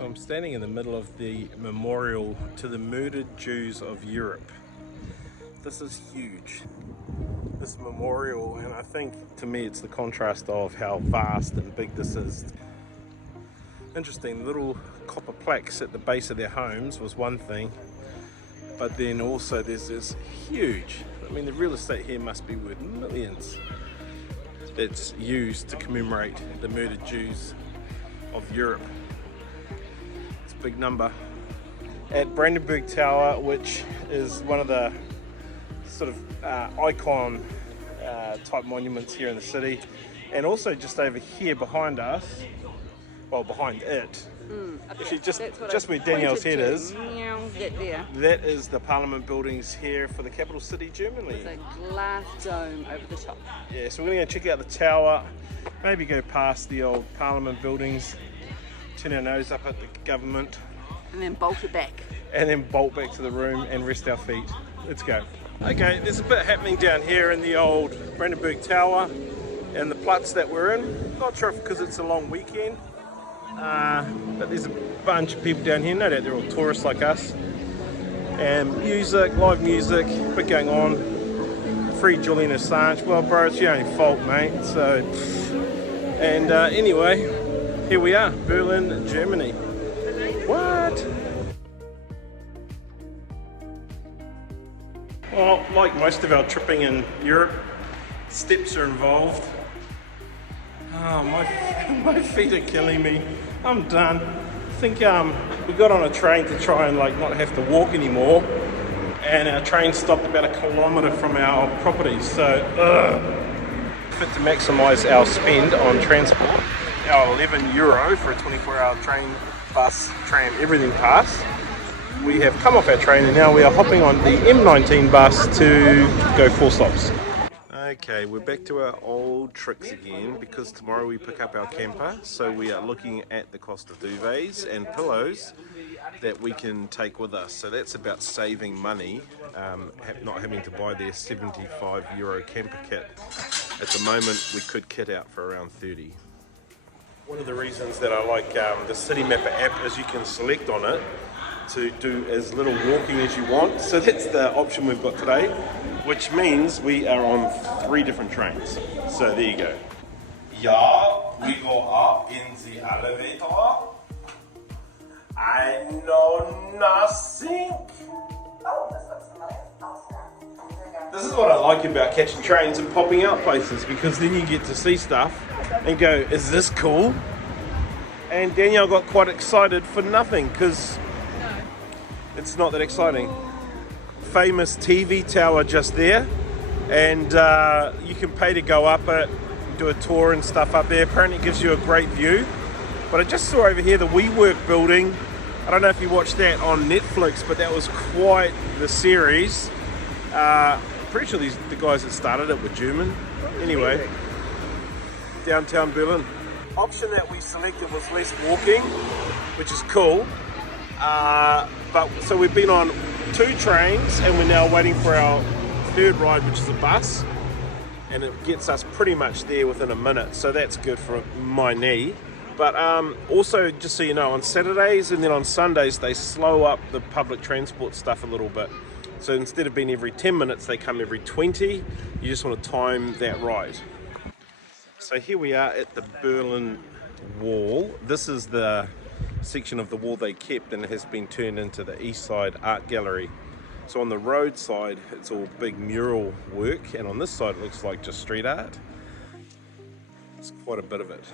So I'm standing in the middle of the memorial to the murdered Jews of Europe. This is huge, this memorial, and I think to me it's the contrast of how vast and big this is. Interesting, little copper plaques at the base of their homes was one thing, but then also there's this huge, I mean the real estate here must be worth millions, that's used to commemorate the murdered Jews of Europe. It's a big number. At Brandenburg Tower, which is one of the sort of icon type monuments here in the city, and also just over here behind us, well behind it, actually just where Danielle's head is, that is the Parliament buildings here for the capital city, Germany. There's a glass dome over the top. Yeah, so we're going to go check out the tower, maybe go past the old Parliament buildings, turn our nose up at the government, And then bolt it back. and then bolt back to the room and rest our feet. Let's go. Okay, there's a bit happening down here in the old Brandenburg Tower and the Platz that we're in. Not sure if because it's a long weekend, but there's a bunch of people down here. No doubt they're all tourists like us. And music, live music, bit going on. Free Julian Assange. Well, bro, it's your own fault, mate. So, and anyway, here we are, Berlin, Germany. What? Well, like most of our tripping in Europe, steps are involved. Oh, my feet are killing me. I'm done. I think we got on a train to try and like not have to walk anymore, and our train stopped about 1 kilometre from our property. So, fit to maximise our spend on transport. Our €11 for a 24-hour train, bus, tram, everything pass. We have come off our train and now we are hopping on the M19 bus to go 4 stops. Okay, we're back to our old tricks again because tomorrow we pick up our camper. So we are looking at the cost of duvets and pillows that we can take with us. So that's about saving money, not having to buy their €75 camper kit. At the moment we could kit out for around 30. One of the reasons that I like the City Mapper app is you can select on it to do as little walking as you want. So that's the option we've got today, which means we are on 3 different trains. So there you go. Yeah, we go up in the elevator. I know nothing. This is what I like about catching trains and popping out places, because then you get to see stuff and go, is this cool? And Danielle got quite excited for nothing, because it's not that exciting. Famous TV tower just there, and you can pay to go up it, do a tour and stuff up there. Apparently it gives you a great view. But I just saw over here the WeWork building. I don't know if you watched that on Netflix, but that was quite the series. Pretty sure the guys that started it were German. Anyway, downtown Berlin. Option that we selected was less walking, which is cool. But so we've been on 2 trains and we're now waiting for our 3rd ride, which is a bus, and it gets us pretty much there within a minute, so that's good for my knee. But also, just so you know, on Saturdays and then on Sundays they slow up the public transport stuff a little bit. So instead of being every 10 minutes, they come every 20. You just want to time that right. So here we are at the Berlin Wall. This is the section of the wall they kept, and it has been turned into the East Side Art Gallery. So on the road side, it's all big mural work, and on this side it looks like just street art. It's quite a bit of it.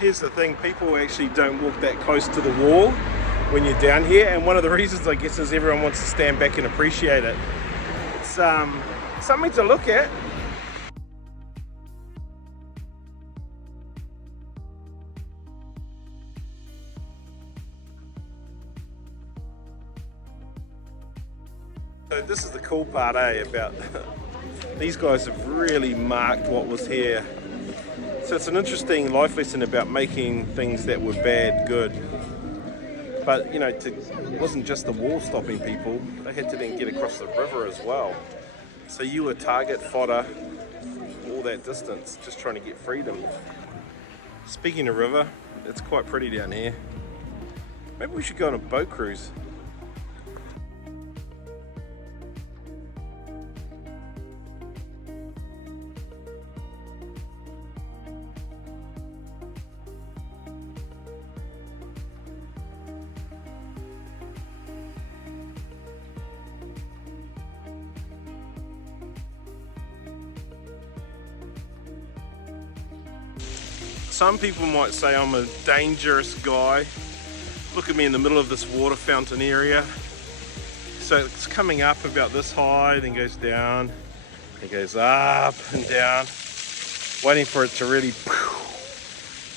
Here's the thing, people actually don't walk that close to the wall when you're down here, and one of the reasons I guess is everyone wants to stand back and appreciate it. It's something to look at. So this is the cool part, about these guys have really marked what was here. So it's an interesting life lesson about making things that were bad good. But you know, it wasn't just the wall stopping people, they had to then get across the river as well. So you were target fodder all that distance, just trying to get freedom. Speaking of river, it's quite pretty down here. Maybe we should go on a boat cruise. Some people might say I'm a dangerous guy. Look at me in the middle of this water fountain area. So it's coming up about this high, then goes down, it goes up and down, waiting for it to really,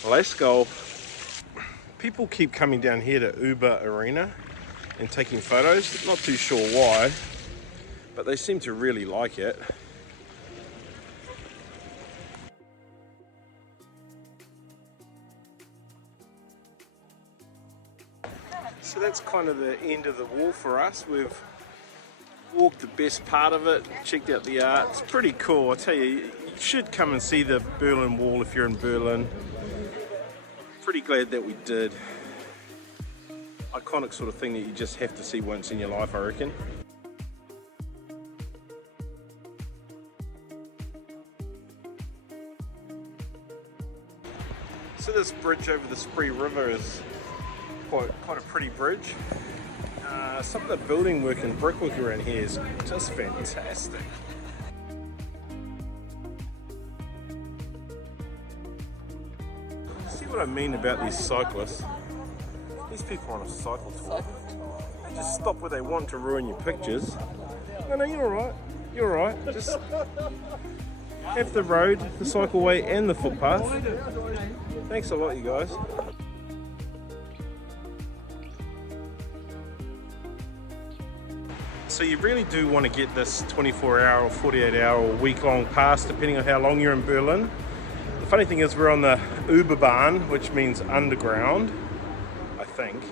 let's go. People keep coming down here to Uber Arena and taking photos. Not too sure why, but they seem to really like it. So that's kind of the end of the wall for us. We've walked the best part of it, checked out the art. It's pretty cool. I tell you, you should come and see the Berlin Wall if you're in Berlin. Pretty glad that we did. Iconic sort of thing that you just have to see once in your life, I reckon. So this bridge over the Spree River is quite a pretty bridge. Some of the building work and brickwork around here is just fantastic. See what I mean about these cyclists? These people are on a cycle tour. They just stop where they want to ruin your pictures. No, you're alright. You're alright. Just have the road, the cycleway and the footpath. Thanks a lot, you guys. So you really do want to get this 24-hour or 48-hour or week-long pass, depending on how long you're in Berlin. The funny thing is we're on the Überbahn, which means underground, I think,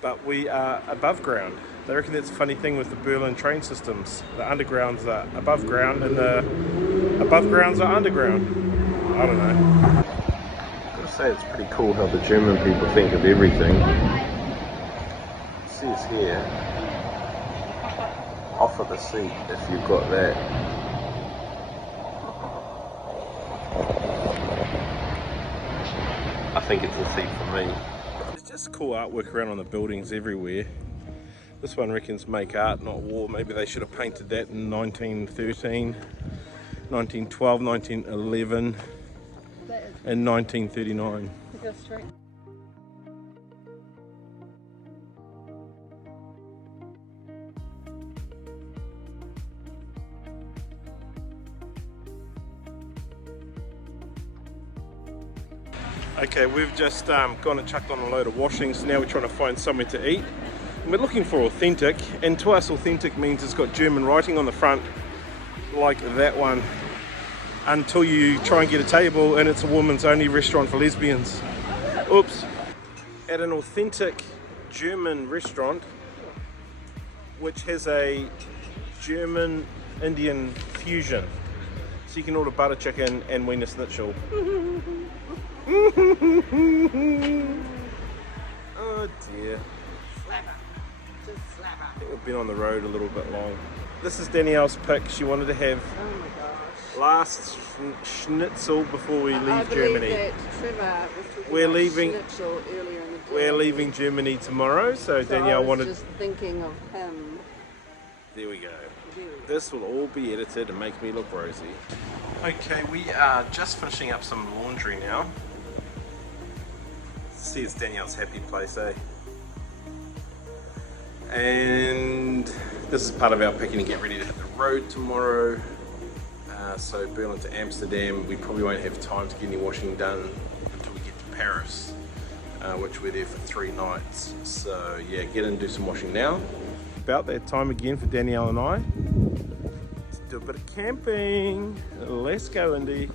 but we are above ground. They reckon that's a funny thing with the Berlin train systems. The undergrounds are above ground and the above grounds are underground. I don't know. I've got to say it's pretty cool how the German people think of everything. It says here, offer the seat if you've got that. I think it's a seat for me. There's just cool artwork around on the buildings everywhere. This one reckons make art, not war. Maybe they should have painted that in 1913, 1912, 1911 and 1939. Go straight. Okay, we've just gone and chucked on a load of washing, so now we're trying to find somewhere to eat. And we're looking for authentic, and to us authentic means it's got German writing on the front, like that one, until you try and get a table and it's a woman's only restaurant for lesbians. Oops. At an authentic German restaurant, which has a German-Indian fusion. So you can order butter chicken and Wiener Schnitzel. Oh dear. Just slap I think we've been on the road a little bit long. This is Danielle's pick. She wanted to have Oh my gosh. last schnitzel before we leave I believe Germany. that Trevor was talking We're about leaving- schnitzel earlier in the day. We're leaving Germany tomorrow, so So Danielle I was wanted... just thinking of him. There we go. There we go. This will all be edited and make me look rosy. Okay, we are just finishing up some laundry now. See, it's Danielle's happy place, eh? And this is part of our packing to get ready to hit the road tomorrow. So Berlin to Amsterdam, we probably won't have time to get any washing done until we get to Paris, which we're there for 3 nights. So yeah, get in and do some washing now. about that time again for Danielle and I to do a bit of camping. Let's go, Indy.